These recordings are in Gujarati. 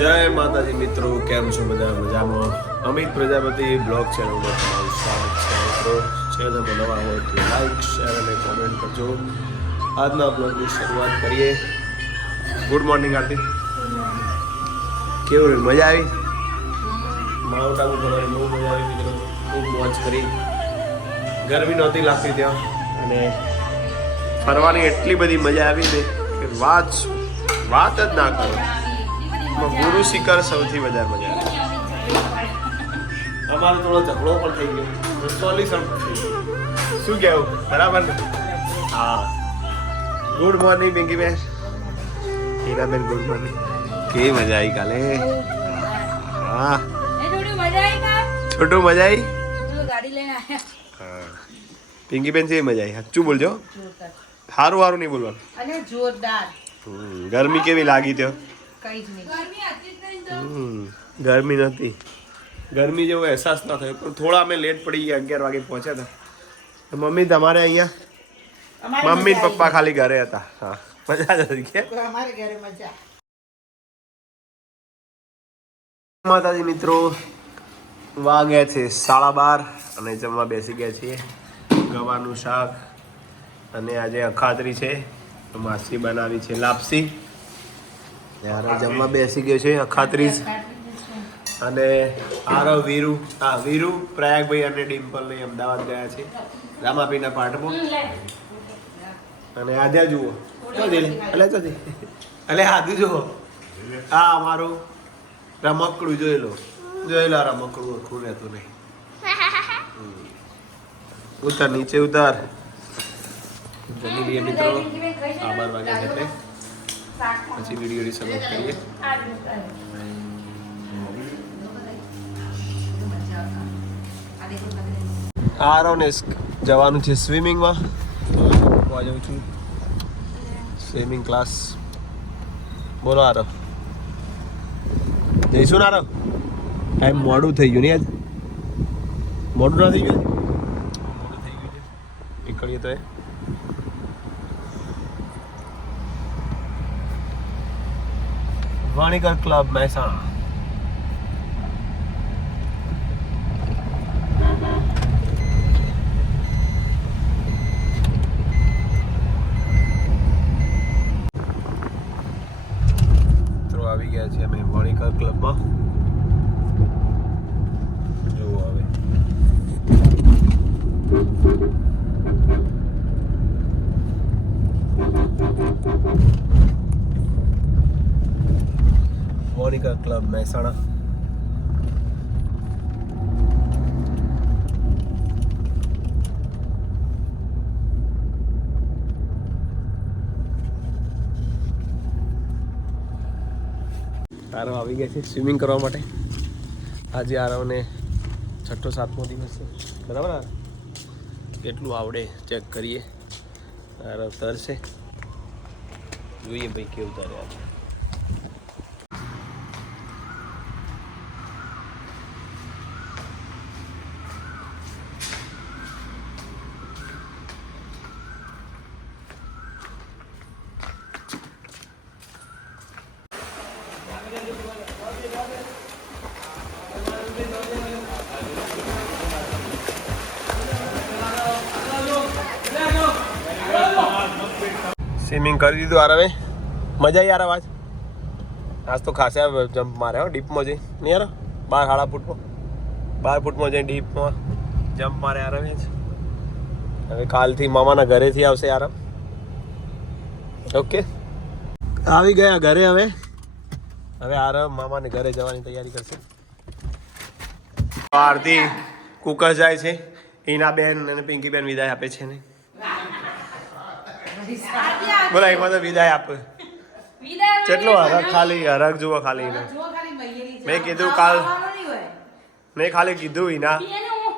જય માતાજી મિત્રો, કેમ છો બધા? મજામાં? અમિત પ્રજાપતિ બ્લોગ ચેનલમાં તમારું સ્વાગત છે મિત્રો. ચેનલમાં નવા હોય તો લાઈક શેર અને કોમેન્ટ કરજો. આજના બ્લોગની શરૂઆત કરીએ. ગુડ મોર્નિંગ આરતી કેવું રહ્યું? મજા આવી? માઉન્ટ આબુ ફરવાની બહુ મજા આવી મિત્રો. ખૂબ મોજ કરી. ગરમી નહોતી લાગતી ત્યાં. અને ફરવાની એટલી બધી મજા આવી ને કે વાત વાત જ ના કરો. એમાં ગુરુ શિખર સૌથી વધારે મજા આવે. અમારો થોડો ઝઘડો પણ થઈ ગયો. સોલ્યુશન શું કહેવું બરાબર ને? હા. ગુડ મોર્નિંગ પિંકી બેન. હીરાબેન ગુડ મોર્નિંગ કેવી મજા આવી કાલે? હા. એ મજા આવી છોટું મજા આવી તો ગાડી લઈને આયા. હા. પિંકી બેન કેવી મજા આવી સાચું બોલજો. સારું સારું નહીં બોલવાનું. અને જોરદાર. હમ, ગરમી કેવી લાગી ત્યાં? કઈ જ નહીં. ગરમી હતી જ નહીં તો? હમ, ગરમી નથી. ગરમી જેવો અહેસાસ ના થયો. પણ થોડા અમે લેટ પડી ગયા અગિયાર વાગે પહોંચ્યા હતા. મમ્મી તમારે અહીંયા? મમ્મી પપ્પા ખાલી ઘરે હતા. હા મજા જ હતી અમારે ઘરે મજા. માતાજી મિત્રો વાગ્યા છે સાડા બાર અને જમવા બેસી ગયા છીએ. ગવાનું શાક અને આજે અખાતરી છે. તો માસી બનાવી છે લાપસી. ત્યારે જમવા બેસી ગયો છે અખાત્રીસ. અને આરવ વીરુ, હા, વીરુ, પ્રયાગભાઈ અને ડિમ્પલ ને અમદાવાદ ગયા છે. રામાપીના પાઠમાં. અને આજે જુઓ. એટલે ચોથી એટલે આદુ જુઓ. આ અમારું રમકડું જોયેલો. જોયેલા રમકડું, ઓળખું રહેતું નહીં. ઉતાર, નીચે ઉતાર. જમી લઈએ મિત્રો. આભાર વાગ્યા એટલે પછી વીડિયો શરૂઆત કરીએ. આરવને જવાનું છે સ્વિમિંગમાં. શીખવા જાઉં છું સ્વિમિંગ ક્લાસ. બોલો આરવ. જઈશું ને આરવ? ટાઈમ મોડું થઈ ગયું ને આજ? મોડું ના થઈ ગયું? મોડું થઈ ગયું છે. નીકળીએ તો એ. વાણીકર ક્લબ મહેસાણા. આવી ગયા છીએ અમે વણિકર ક્લબમાં. જુઓ હવે. વણિકર ક્લબ મહેસાણા. આરામ આવી ગયા છે સ્વિમિંગ કરવા માટે. આજે આરવને છઠ્ઠો, સાતમો દિવસ છે. બરાબર કેટલું આવડે ચેક કરીએ. આરવ તરશે જોઈએ ભાઈ કેવું તારે આજે. સ્વિમિંગ કરી દીધું આરવે મજા આવી આરવ આજ. આજ તો ખાસા જમ્પ મારે હો, ડીપમાં જઈ. નહીં યાર, બાર સાડા ફૂટમાં. બાર ફૂટમાં જઈ ડીપમાં જમ્પ મારે આરવે જ હવે કાલથી મામાના ઘરેથી આવશે આરવ ઓકે. આવી ગયા ઘરે હવે. હવે આરવ મામાને ઘરે જવાની તૈયારી કરશે. આરતી કુકર જાય છે. હિના બેન અને પિંકી બેન વિદાય આપે છે ને. બોલા એમાં તો વિદાય આપ કેટલો હરખ ખાલી હરક જુઓ ખાલી મેં કીધું કાલ- મેં ખાલી કીધું એના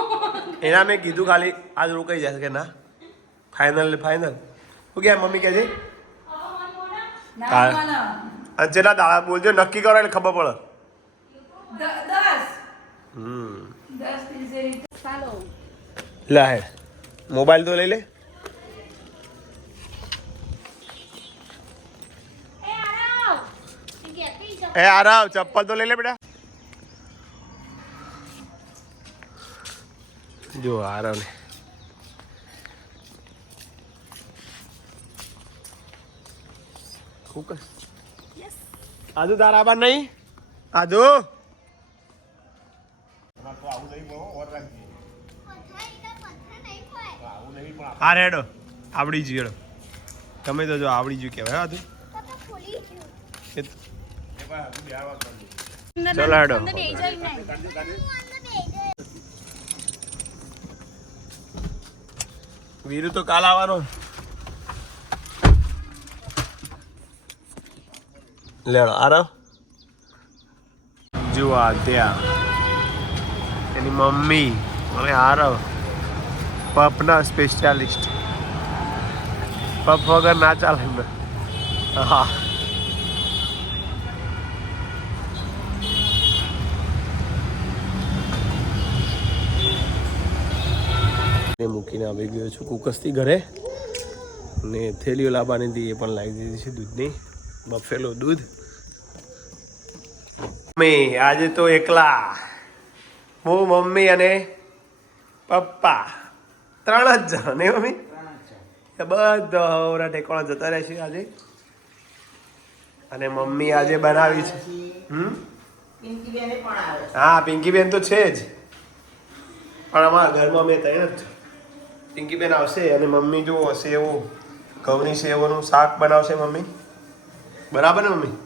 એના મેં કીધું ખાલી આજ રોકાઈ જશે કે ના? ફાઇનલ ફાઇનલ હું કે મમ્મી કહે છે? જેટલા દાડા બોલજો નક્કી કરો એટલે ખબર પડે. હમ. લે મોબાઈલ તો લઈ લે. એ આરાવ ચપ્પલ તો લઈ લે બેટા. જો આરાવ ને ફોકસ આજુ તારા આબા નહીં? આજુ? હા રેડો. આવડી ગયું. હેડો તમે તો જો આવડી ગયું કહેવાય હા તું ચલો હેડો વીરુ તો કાલ આવવાનો. લેડો આરામ જુઓ ત્યાં. એની મમ્મી. અને આરવ પપના સ્પેશિયાલિસ્ટ પપ વગર ના ચાલે હા. મૂકીને આવી ગયો છું કુકસથી ઘરે. ને થેલીઓ લાવવાની હતી એ પણ લાવી દીધી છે દૂધની. બફેલો દૂધ. મમ્મી આજે તો એકલા. હું મમ્મી અને પપ્પા. ત્રણ જ જણ નહીં મમ્મી? બધા હવરા ઠેકાણા જતા રહેશે આજે. અને મમ્મી આજે બનાવી છે. હમ? હા પિંકીબેન તો છે જ. પણ અમારા ઘરમાં મેં તૈયાર જ છું. પિંકીબેન આવશે અને મમ્મી જો હશે એવું. ઘઉંની સેવોનું શાક બનાવશે મમ્મી. બરાબર ને મમ્મી?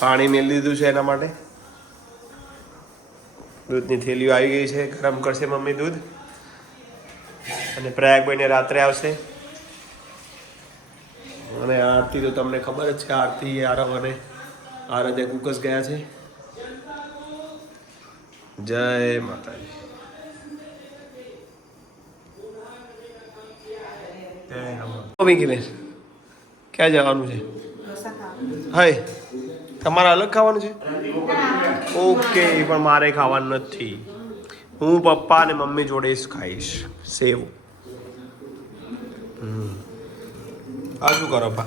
પાણી મેળવી દીધું છે એના માટે. દૂધની થેલીઓ આવી ગઈ છે, ગરમ કરશે મમ્મી દૂધ. અને પ્રયાગભાઈને રાત્રે આવશે. અને આરતી તો તમને ખબર જ છે, આરતી, આરવ અને આરાધ્યા કુકસ ગયા છે. જય માતાજી. પિંકીબેન ક્યાં જવાનું છે? હાય તમારે અલગ ખાવાનું છે? ઓકે પણ મારે ખાવાનું નથી. હું પપ્પા અને મમ્મી જોડે જ ખાઈશ. સેવ. હમ. આ શું કરો પપ્પા?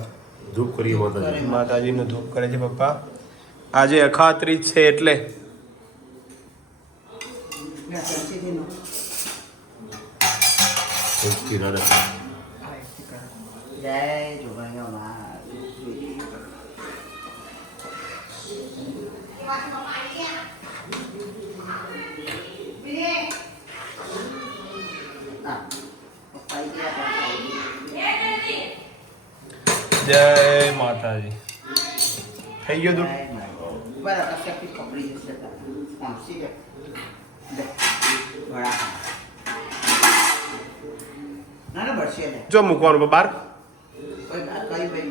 ધૂપ કરીએ માતાજી. માતાજીનો ધૂપ કરે છે પપ્પા. આજે અખાત્રી છે એટલે. ભક્તિ રાધા જય જોગણીઓમાં હા જય માતાજી. થઈ ગયો તું બરાબર કશાકથી પકડી જો મૂકવાનું બહાર કોઈ બાર કઈ ભાઈ બાર હમ જોગણીઓમાં.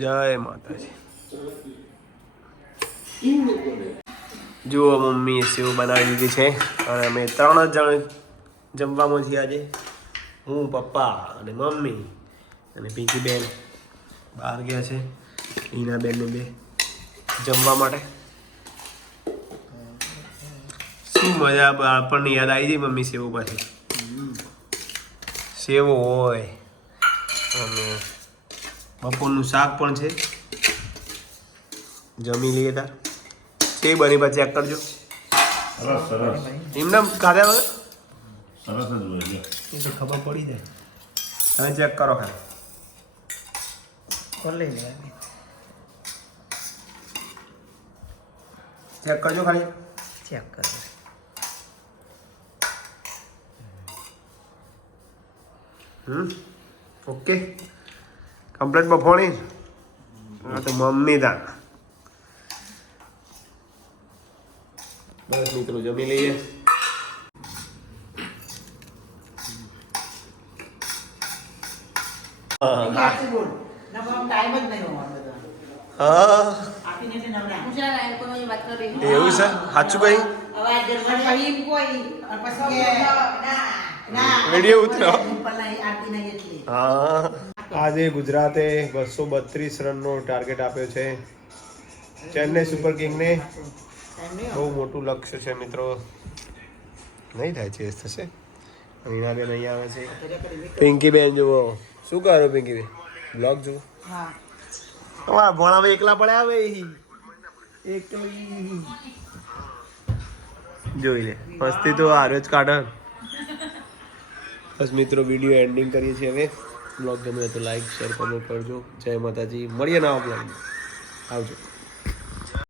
જય માતાજી. જુઓ મમ્મીએ સેવ બનાવી દીધી છે અને અમે ત્રણ જ જણ જમવામાં છીએ આજે. હું, પપ્પા અને મમ્મી અને પિંકી બેન બહાર ગયા છે. ઈના બેન ને બે જમવા માટે શું મજા બાળપણની યાદ આવી જાય મમ્મી સેવ પાછી સેવો હોય. અને બપોરનું શાક પણ છે. જમી લઈએ તાર. તે બની પછી ચેક કરજો. એમને કાઢ્યા વગર? સરસ જ હોય છે એ તો ખબર પડી જાય. તમે ચેક કરો ખાલી. ખોલી લેવાની. ચેક કરજો ખાલી. ચેક કરો. હમ? ઓકે. કમ્પ્લેટ બફોણી હા તો મમ્મી તા. બસ મિત્રો જમી લઈએ. એવું છે? સાચું કઈ? વીડિયો ઉતરો. હા આજે ગુજરાતે બસો બત્રીસ રનનો ટાર્ગેટ આપ્યો છે. ચેન્નઈ સુપર કિંગને બહુ મોટું લક્ષ્ય છે મિત્રો. નહીં થાય ચેસ થશે? રીનાબેન અહીં આવે છે. પિંકી બેન જુઓ. શું કરો પિંકી બેન બ્લોગ જુઓ. તમારા તમારા ભાઈ એકલા પડ્યા આવે જોઈ લે. મસ્તી તો હારો જ કાઢે. બસ મિત્રો વીડિયો એન્ડિંગ કરીએ છીએ હવે. બ્લોગ ગમે તો લાઈક શેર કમેન્ટ કરજો. જય માતાજી. મળીએ ના બ્લોગમાં આવજો.